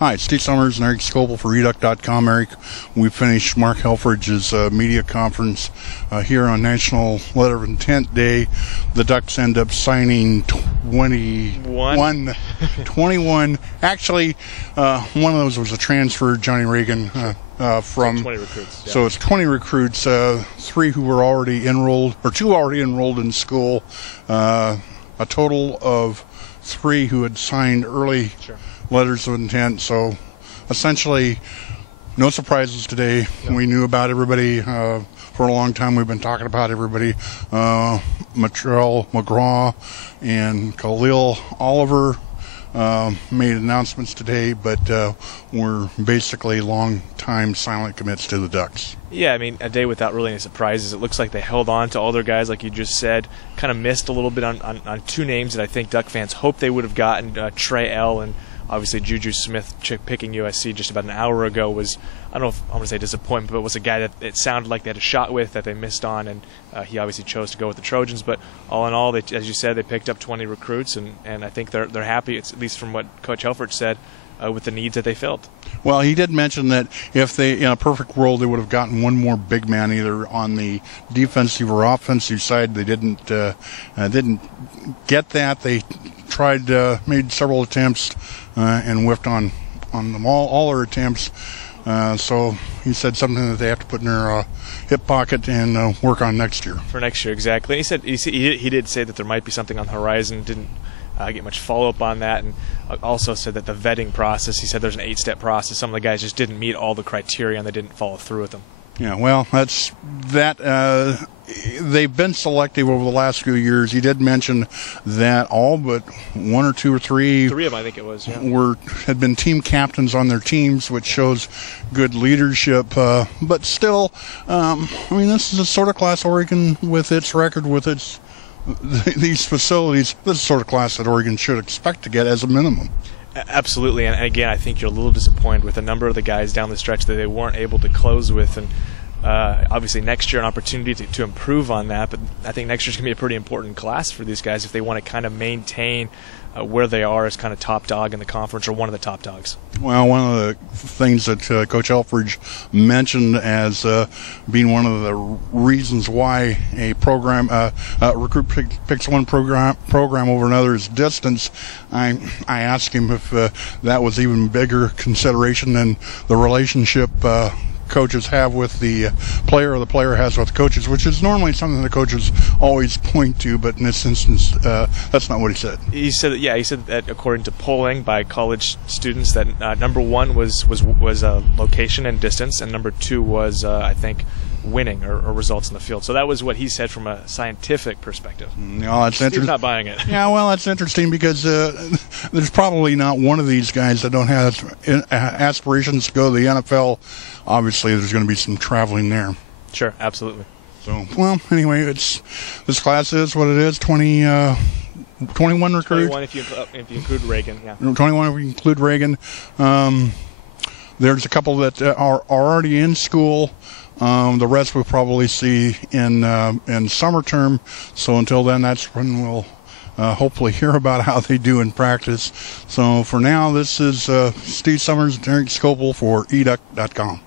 Hi, it's Steve Summers and Erik Skopil for EUGENE.com. Erik, we finished Mark Helfrich's media conference here on National Letter of Intent Day. The Ducks end up signing 21. Actually, one of those was a transfer, Johnny Reagan, from 20 recruits. Yeah. So it's 20 recruits, 3 who were already enrolled, or 2 already enrolled in school, a total of 3 who had signed early. Sure. Letters of intent. So essentially no surprises today. No. We knew about everybody for a long time. We've been talking about everybody. Matrell McGraw and Khalil Oliver made announcements today, but we're basically long-time silent commits to the Ducks. Yeah, I mean, a day without really any surprises. It looks like they held on to all their guys, like you just said. Kind of missed a little bit on 2 names that I think Duck fans hoped they would have gotten. Trey L. and obviously Juju Smith picking USC just about an hour ago was, I don't know if I want to say disappointment, but was a guy that it sounded like they had a shot with that they missed on, and he obviously chose to go with the Trojans. But all in all, as you said, they picked up 20 recruits, and I think they're happy, it's, at least from what Coach Helfrich said, with the needs that they filled. Well, he did mention that if they, in a perfect world, they would have gotten one more big man either on the defensive or offensive side. They didn't get that. They tried, made several attempts and whiffed on them all their attempts. So he said something that they have to put in their hip pocket and work on next year. For next year, exactly. He said he did say that there might be something on the horizon. Didn't get much follow-up on that, and also said that the vetting process, he said there's an 8-step process. Some of the guys just didn't meet all the criteria and they didn't follow through with them. Yeah, well, that's that. They've been selective over the last few years. He did mention that all but 1 or 2 or 3 of them, I think it was, yeah, had been team captains on their teams, which shows good leadership. But still, I mean, this is the sort of class Oregon, with its record, with its these facilities, this is the sort of class that Oregon should expect to get as a minimum. Absolutely, and again, I think you're a little disappointed with a number of the guys down the stretch that they weren't able to close with, and obviously next year an opportunity to improve on that, but I think next year's going to be a pretty important class for these guys if they want to kind of maintain where they are as kind of top dog in the conference, or one of the top dogs. Well, one of the things that Coach Helfrich mentioned as being one of the reasons why a program, recruit picks one program over another is distance. I asked him if that was even bigger consideration than the relationship coaches have with the player, or the player has with the coaches, which is normally something the coaches always point to, but in this instance, that's not what he said. He said that, he said that according to polling by college students, that number 1 was location and distance, and number 2 was I think winning or results in the field. So that was what he said from a scientific perspective. No, that's interesting. He's not buying it. Yeah, well, that's interesting because there's probably not one of these guys that don't have aspirations to go to the NFL. Obviously, there's going to be some traveling there. Sure, absolutely. So, well, anyway, this class is what it is. 21 recruits. 21 if you include Reagan. Yeah. 21 if you include Reagan. There's a couple that are already in school. The rest we'll probably see in summer term. So until then, that's when we'll hopefully hear about how they do in practice. So for now, this is Steve Summers and Erik Skopil for EUGENE.com.